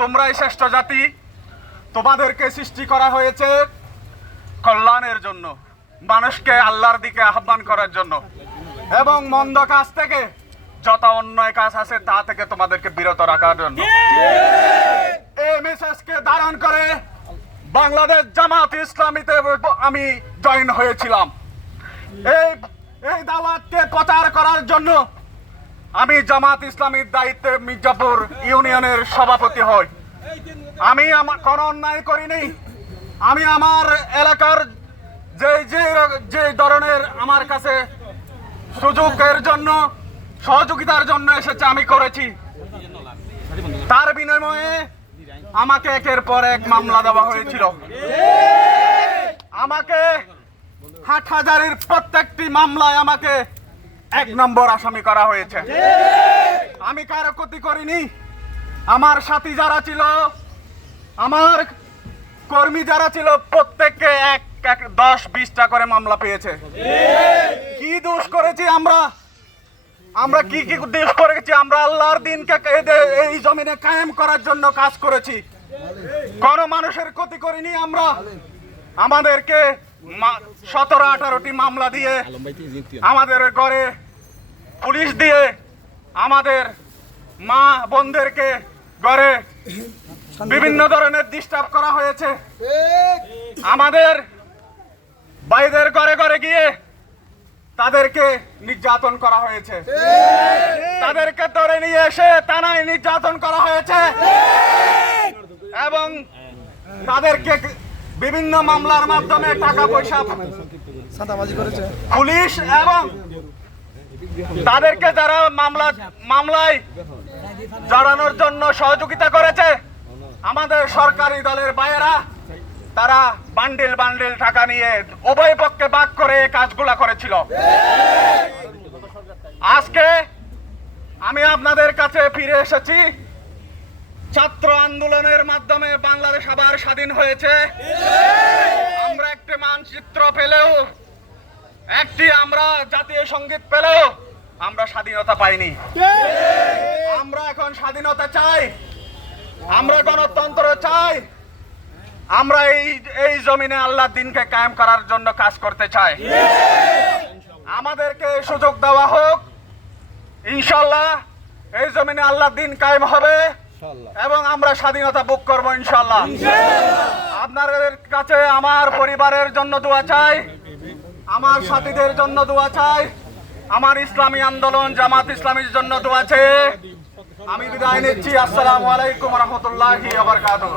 তোমরাই শ্রেষ্ঠ জাতি। তোমাদেরকে সৃষ্টি করা হয়েছে কল্যাণের জন্য, মানুষকে আল্লাহর দিকে আহ্বান করার জন্য, এবং মন্দ কাজ থেকে, যত অন্যায় কাজ আছে তা থেকে তোমাদেরকে বিরত রাখার জন্য। এই মেসেজকে ধারণ করে বাংলাদেশ জামাত ইসলামীতে আমি জয়েন হয়েছিলাম। এই দাওয়াতকে প্রচার করার জন্য আমি জামাত ইসলামীর দায়িত্বে মির্জাপুর ইউনিয়নের সভাপতি হই। আমি কোনো অন্যায় করিনি। আমি আমার এলাকার যে ধরনের আমার কাছে সুযোগের জন্য, সহযোগিতার জন্য এসেছে আমি করেছি। তার বিনিময়ে আমাকে একের পর এক মামলা দেওয়া হয়েছিল। আমাকে হাটহাজারীর প্রত্যেকটি মামলায় আমাকে 1 নম্বর আসামি করা হয়েছে। আমি কারো ক্ষতি করিনি। আমার সাথী যারা ছিল, আমার কর্মী যারা ছিল, প্রত্যেককে 10-20টা করে মামলা পেয়েছে। কি দোষ করেছি আমরা কি দোষ করেছি? আমরা আল্লাহর দিনকে এই জমিনে কায়েম করার জন্য কাজ করেছি। কোন মানুষের ক্ষতি করিনি। আমাদেরকে 17-18টি মামলা দিয়ে, আমাদের ঘরে পুলিশ দিয়ে, আমাদের মা বোনদেরকে ঘরে বিভিন্ন ধরনের ডিস্টার্ব করা হয়েছে। আমাদের ভাইদের ঘরে ঘরে গিয়ে তাদেরকে নির্যাতন করা হয়েছে। তাদেরকে ধরে নিয়ে এসে থানায় নির্যাতন করা হয়েছে এবং তাদেরকে বিভিন্ন মামলার মাধ্যমে টাকা পয়সা পুলিশ এবং তাদেরকে যারা মামলায় জড়ানোর জন্য সহযোগিতা করেছে, আমাদের সরকারি দলের ভাইয়েরা, তারা বান্ডিল বান্ডিল টাকা নিয়ে উভয় পক্ষে ভাগ করে কাজগুলা করেছিল। আজকে আমি আপনাদের কাছে ফিরে এসেছি। ছাত্র আন্দোলনের মাধ্যমে বাংলাদেশ আবার স্বাধীন হয়েছে। আমরা একটি মানচিত্র পেলেও, আমরা জাতীয় সঙ্গীত পেলেও আমরা স্বাধীনতা পাইনি। আমরা এখন স্বাধীনতা চাই, আমরা গণতন্ত্র চাই, আমরা এই জমিনে আল্লাহর দিনকে কায়েম করার জন্য কাজ করতে চাই। আমাদেরকে সুযোগ দেওয়া হোক। ইনশাআল্লাহ এই জমিনে আল্লাহর দিন কায়েম হবে এবং আমরা স্বাধীনতা ভোগ করব ইনশাআল্লাহ। আপনাদের কাছে আমার পরিবারের জন্য দোয়া চাই, আমার সাথীদের জন্য দোয়া চাই, আমার ইসলামী আন্দোলন জামাত ইসলামীর জন্য দোয়া চাই। আমি বিদায় নিচ্ছি। আসসালামু আলাইকুম ওয়া রাহমাতুল্লাহি ওয়া বারাকাতুহু।